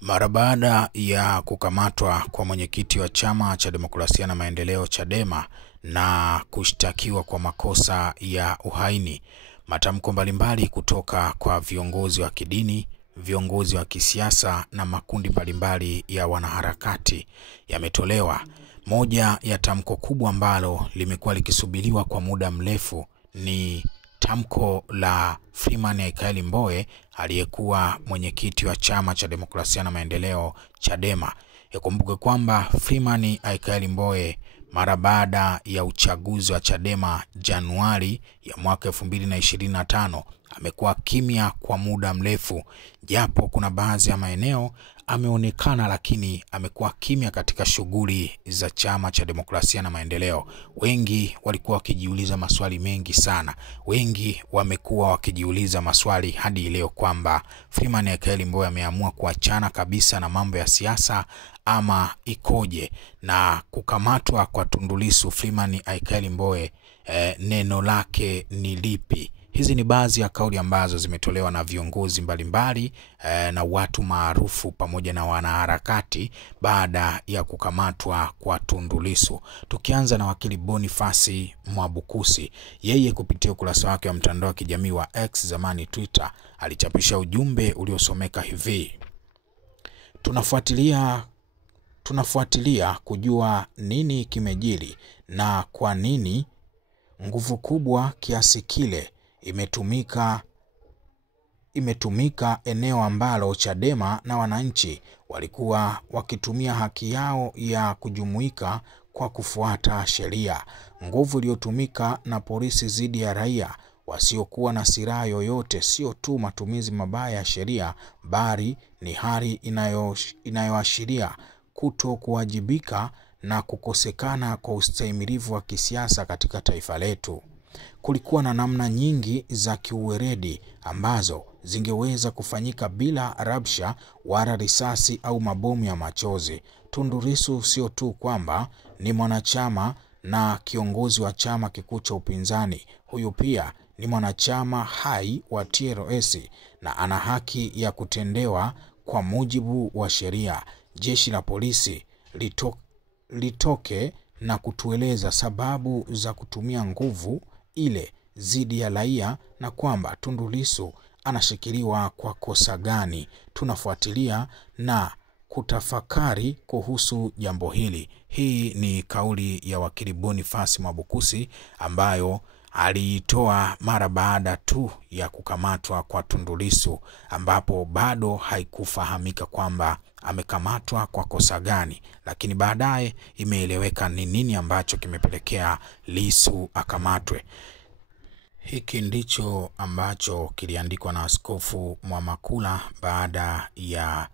Mara baada ya kukamatwa kwa mwenyekiti wa Chama cha Demokrasia na Maendeleo Chadema na kushtakiwa kwa makosa ya uhaini, matamko mbalimbali kutoka kwa viongozi wa kidini, viongozi wa kisiasa na makundi mbalimbali ya wanaharakati yametolewa. Moja ya tamko kubwa ambalo limekuwa likisubiriwa kwa muda mrefu ni tamko la Freeman Aikaeli Mbowe, aliyekuwa mwenyekiti wa Chama cha Demokrasia na Maendeleo Chadema. Ikumbuke kwamba Freeman Aikaeli Mbowe mara baada ya uchaguzi wa Chadema Januari ya mwaka 2025 amekuwa kimya kwa muda mrefu, japo kuna baadhi ya maeneo ameonekana, lakini amekuwa kimya katika shughuli za Chama cha Demokrasia na Maendeleo. Wengi walikuwa wakijiuliza maswali mengi sana. Wengi wamekuwa wakijiuliza maswali hadi leo kwamba Freeman Aikaeli Mbowe ameamua kuachana kabisa na mambo ya siasa ama ikoje, na kukamatwa kwa Tundu Lissu. Freeman Aikaeli Mbowe neno lake ni lipi? Hizi ni baadhi ya kauli ambazo zimetolewa na viongozi mbalimbali na watu maarufu pamoja na wanaharakati baada ya kukamatwa kwa Tundu Lissu. Tukianza na wakili Boniface Mwabukusi, yeye kupitia ukurasa wake wa mtandao wa kijamii wa X, zamani Twitter, alichapisha ujumbe uliosomeka hivi: Tunafuatilia kujua nini kimejiri na kwa nini nguvu kubwa kiasi kile imetumika eneo ambalo Chadema na wananchi walikuwa wakitumia haki yao ya kujumuika kwa kufuata sheria. Nguvu iliyotumika na polisi dhidi ya raia wasiokuwa na silaha yoyote sio tu matumizi mabaya ya sheria, bali ni hali inayoashiria kuto kuwajibika na kukosekana kwa ustahimilivu wa kisiasa katika taifa letu. Kulikuwa na namna nyingi za kiuweredi ambazo zingeweza kufanyika bila rabsha wala risasi au mabomu ya machozi. Tundu Lissu sio tu kwamba ni mwanachama na kiongozi wa chama kikuu cha upinzani, huyu pia ni mwanachama hai wa TLS na ana haki ya kutendewa kwa mujibu wa sheria. Jeshi la polisi litoke na kutueleza sababu za kutumia nguvu ile dhidi ya raia na kwamba Tundu Lissu anashikiliwa kwa kosa gani. Tunafuatilia na kutafakari kuhusu jambo hili. Hii ni kauli ya wakili Boniface Mwabukusi ambayo aliitoa mara baada tu ya kukamatwa kwa Tundu Lissu, ambapo bado haikufahamika kwamba amekamatwa kwa kosa gani, lakini baadaye imeeleweka ni nini ambacho kimepelekea Lissu akamatwe. Hiki ndicho ambacho kiliandikwa na Askofu Mwamakula baada ya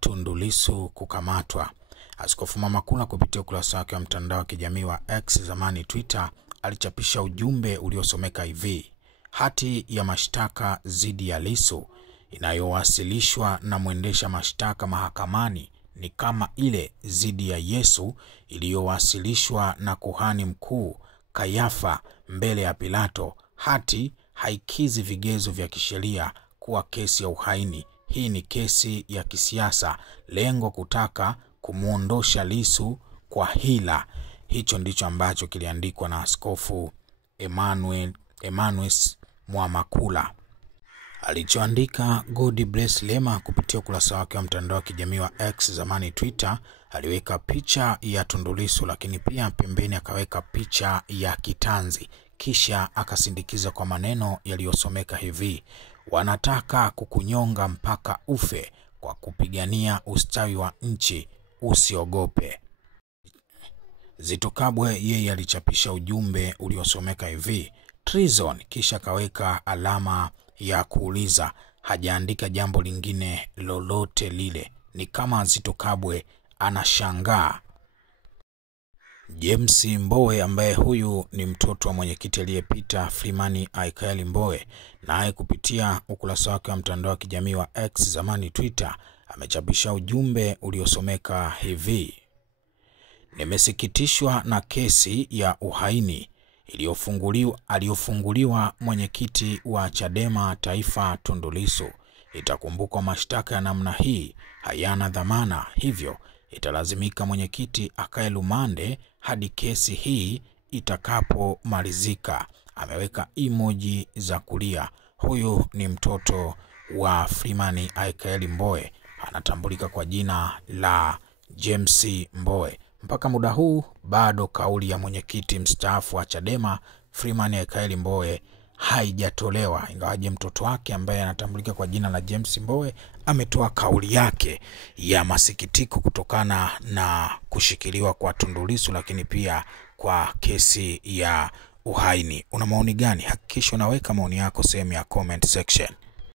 Tundu Lissu kukamatwa. Askofu Mwamakula kupitia ukurasa wake wa mtandao wa kijamii wa X, zamani Twitter, alichapisha ujumbe uliosomeka hivi: hati ya mashtaka dhidi ya Lissu inayowasilishwa na mwendesha mashtaka mahakamani ni kama ile dhidi ya Yesu iliyowasilishwa na kuhani mkuu Kayafa mbele ya Pilato. Hati haikizi vigezo vya kisheria kuwa kesi ya uhaini. Hii ni kesi ya kisiasa, lengo kutaka kumuondosha Lissu kwa hila. Hicho ndicho ambacho kiliandikwa na Askofu Emmanuel Mwamakula. Alichoandika God Bless Lema kupitia ukurasa wake wa mtandao wa kijamii wa X, zamani Twitter, aliweka picha ya Tundu Lissu, lakini pia pembeni akaweka picha ya kitanzi, kisha akasindikiza kwa maneno yaliyosomeka hivi: wanataka kukunyonga mpaka ufe kwa kupigania ustawi wa nchi, usiogope. Zitto Kabwe yeye alichapisha ujumbe uliosomeka hivi: treason, kisha kaweka alama ya kuuliza. Hajaandika jambo lingine lolote lile. Ni kama Zitto Kabwe anashangaa. James Mbowe, ambaye huyu ni mtoto wa mwenyekiti aliyepita Freeman Aikaeli Mbowe, naye kupitia ukurasa wake wa mtandao wa kijamii wa X, zamani Twitter, amechapisha ujumbe uliosomeka hivi: nimesikitishwa na kesi ya uhaini aliyofunguliwa mwenyekiti wa Chadema Taifa Tundu Lissu. Itakumbukwa mashtaka ya namna hii hayana dhamana, hivyo italazimika mwenyekiti akae lumande hadi kesi hii itakapomalizika. Ameweka emoji za kulia. Huyu ni mtoto wa Freeman Aikaeli Mbowe, anatambulika kwa jina la James Mbowe. Mpaka muda huu bado kauli ya mwenyekiti mstaafu wa Chadema Freeman Aikaeli Mbowe haijatolewa, ingawaje mtoto wake ambaye anatambulika kwa jina la James Mbowe ametoa kauli yake ya masikitiko kutokana na kushikiliwa kwa Tundu Lissu, lakini pia kwa kesi ya uhaini. Una maoni gani? Hakikisha unaweka maoni yako sehemu ya comment section.